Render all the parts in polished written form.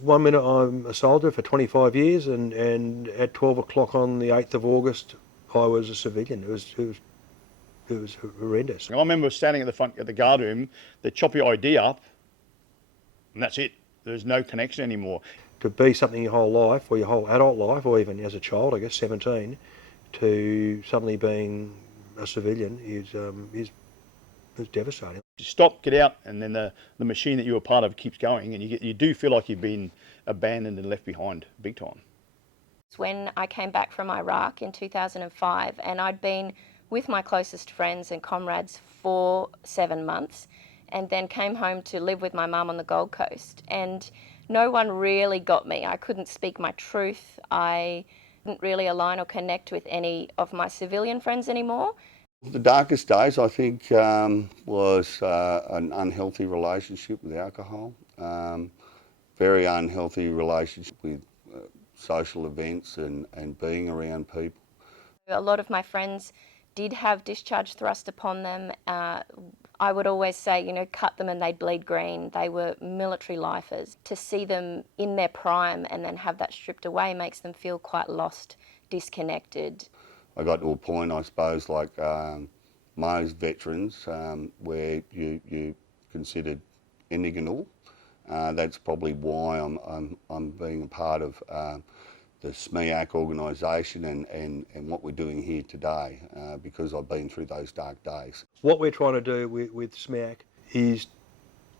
1 minute I'm a soldier for 25 years, and at 12 o'clock on the 8th of August, I was a civilian. It was horrendous. I remember standing at the front at the guard room, they chop your ID up, and that's it. There's no connection anymore. To be something your whole life, or your whole adult life, or even as a child, I guess 17, to suddenly being a civilian is devastating. You stop, get out, and then the machine that you were part of keeps going, and you do feel like you've been abandoned and left behind, big time. When I came back from Iraq in 2005, and I'd been with my closest friends and comrades for 7 months, and then came home to live with my mum on the Gold Coast, and no one really got me. I couldn't speak my truth. I didn't really align or connect with any of my civilian friends anymore. The darkest days, I think, was an unhealthy relationship with alcohol, very unhealthy relationship with social events and being around people. A lot of my friends did have discharge thrust upon them. I would always say, you know, cut them and they'd bleed green. They were military lifers. To see them in their prime and then have that stripped away makes them feel quite lost, disconnected. I got to a point, I suppose, like most veterans, where you considered inigonal. That's probably why I'm being a part of the SMEAC organisation and what we're doing here today, because I've been through those dark days. What we're trying to do with SMEAC is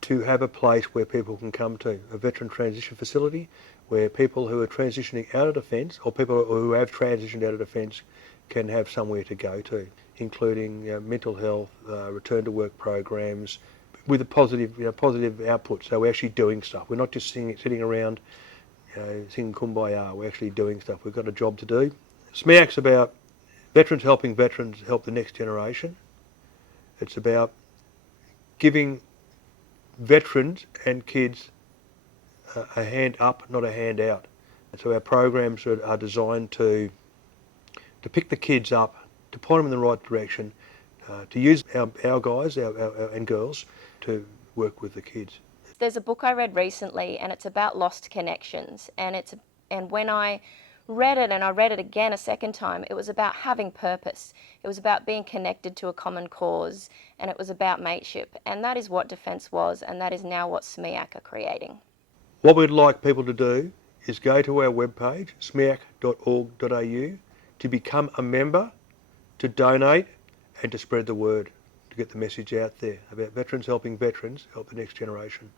to have a place where people can come to, a veteran transition facility, where people who are transitioning out of defence, or people who have transitioned out of defence, can have somewhere to go to, including mental health, return to work programs, with a positive output. So we're actually doing stuff. We're not just sitting around singing kumbaya. We're actually doing stuff. We've got a job to do. SMEAC's about veterans helping veterans help the next generation. It's about giving veterans and kids a hand up, not a hand out. And so our programs are designed to pick the kids up, to point them in the right direction, to use our guys and girls to work with the kids. There's a book I read recently, and it's about lost connections. And when I read it, and I read it again a second time, it was about having purpose. It was about being connected to a common cause, and it was about mateship. And that is what Defence was, and that is now what SMEAC are creating. What we'd like people to do is go to our webpage, smeac.org.au, to become a member, to donate, and to spread the word, to get the message out there about veterans helping veterans help the next generation.